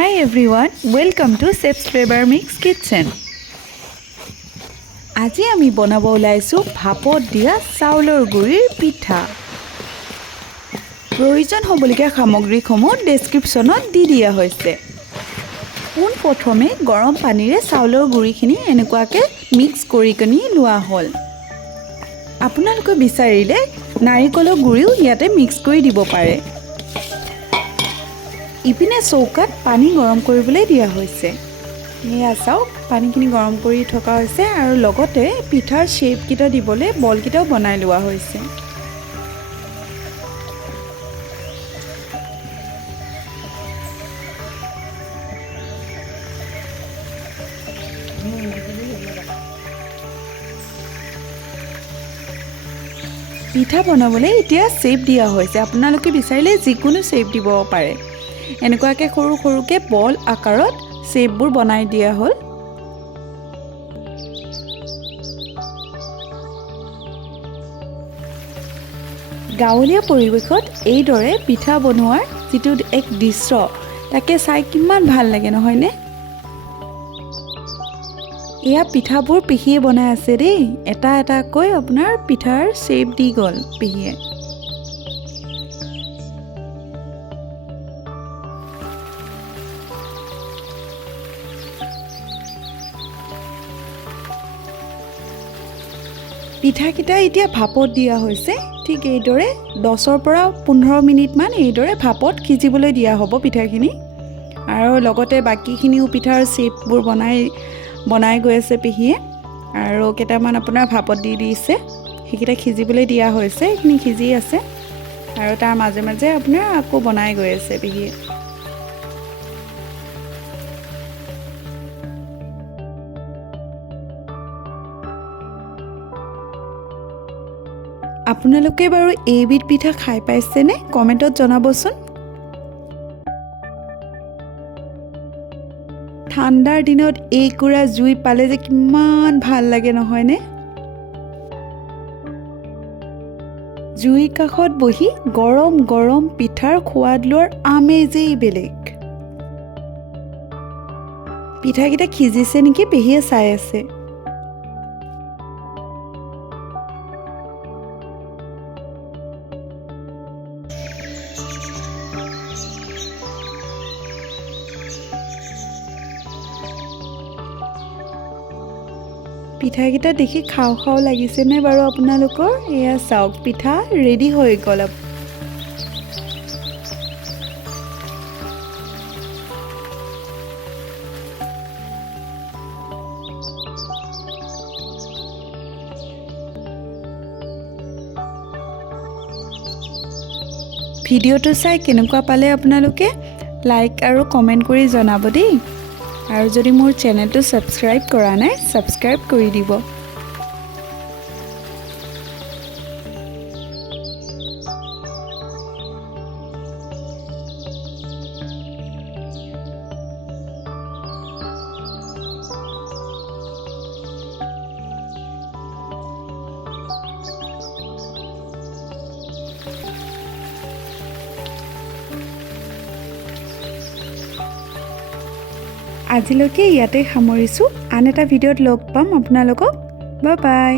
Hi everyone, welcome to Chef's Flavor Mix Kitchen. আজি আমি বনাব ওলাইছো ভাপত দিয়া চাউলৰ গুড়িৰ পিঠা। প্ৰয়োজন হ'বলগীয়া সামগ্ৰীসমূহ ডেসক্ৰিপচনত দি দিয়া হৈছে। পোন প্ৰথমে গৰম পানীৰে চাউলৰ গুড়িখিনি এনেকুৱাকৈ মিক্স কৰি কিনি লোৱা হ'ল। আপোনালোকে বিচাৰিলে নাৰিকলৰ গুড়িও ইয়াতে মিক্স কৰি দিব পাৰে। ইপিনে চৌকাত পানী গৰম কৰিবলৈ দিয়া হৈছে। এয়া চাওক পানীখিনি গৰম কৰি থকা হৈছে আৰু লগতে পিঠাৰ শেপকেইটা দিবলৈ বলকেইটাও বনাই লোৱা হৈছে। পিঠা বনাবলৈ এতিয়া শেপ দিয়া হৈছে। আপোনালোকে বিচাৰিলে যিকোনো শেপ দিব পাৰে। এনেকুৱাকৈ সৰু সৰুকৈ বল আকাৰত শেপবোৰ বনাই দিয়া হ'ল। গাঁৱলীয়া পৰিৱেশত এইদৰে পিঠা বনোৱাৰ যিটো এক দৃশ্য তাকে চাই কিমান ভাল লাগে নহয়নে? এয়া পিঠাবোৰ পিহিয়ে বনাই আছে দেই। এটা এটাকৈ আপোনাৰ পিঠাৰ শেপ দি গ'ল পিহিয়ে। পিঠাকেইটা এতিয়া ভাপত দিয়া হৈছে। ঠিক এইদৰে 10 পৰা 15 মিনিটমান এইদৰে ভাপত সিজিবলৈ দিয়া হ'ব পিঠাখিনি। আৰু লগতে বাকীখিনিও পিঠাৰ শেপবোৰ বনাই গৈ আছে পিহিয়ে। আৰু কেইটামান আপোনাৰ ভাপত দি দিছে। সেইকেইটা সিজিবলৈ দিয়া হৈছে। এইখিনি সিজি আছে আৰু তাৰ মাজে মাজে আপোনাৰ আকৌ বনাই গৈ আছে পিহিয়ে। আপোনালোকে বাৰু এইবিধ পিঠা খাই পাইছেনে? কমেণ্টত জনাবচোন। ঠাণ্ডাৰ দিনত এইকুৰা জুই পালে যে কিমান ভাল লাগে নহয়নে? জুইৰ কাষত বহি গৰম গৰম পিঠাৰ সোৱাদ লোৱাৰ আমেজেই বেলেগ। পিঠাকেইটা সিজিছে নেকি পেহীয়ে চাই আছে। পিঠাকেইটা দেখি খাওঁ খাওঁ লাগিছেনে বাৰু আপোনালোকৰ? এয়া চাওক পিঠা ৰেডি হৈ গ'ল। ভিডিঅ'টো চাই কেনেকুৱা পালে আপোনালোকে লাইক আৰু কমেণ্ট কৰি জনাব দেই। আৰু যদি মোৰ চেনেলটো ছাবস্ক্ৰাইব কৰা নাই ছাবস্ক্ৰাইব কৰি দিব। আজিলৈকে ইয়াতে সামৰিছোঁ। আন এটা ভিডিঅ'ত লগ পাম আপোনালোকক। Bye bye.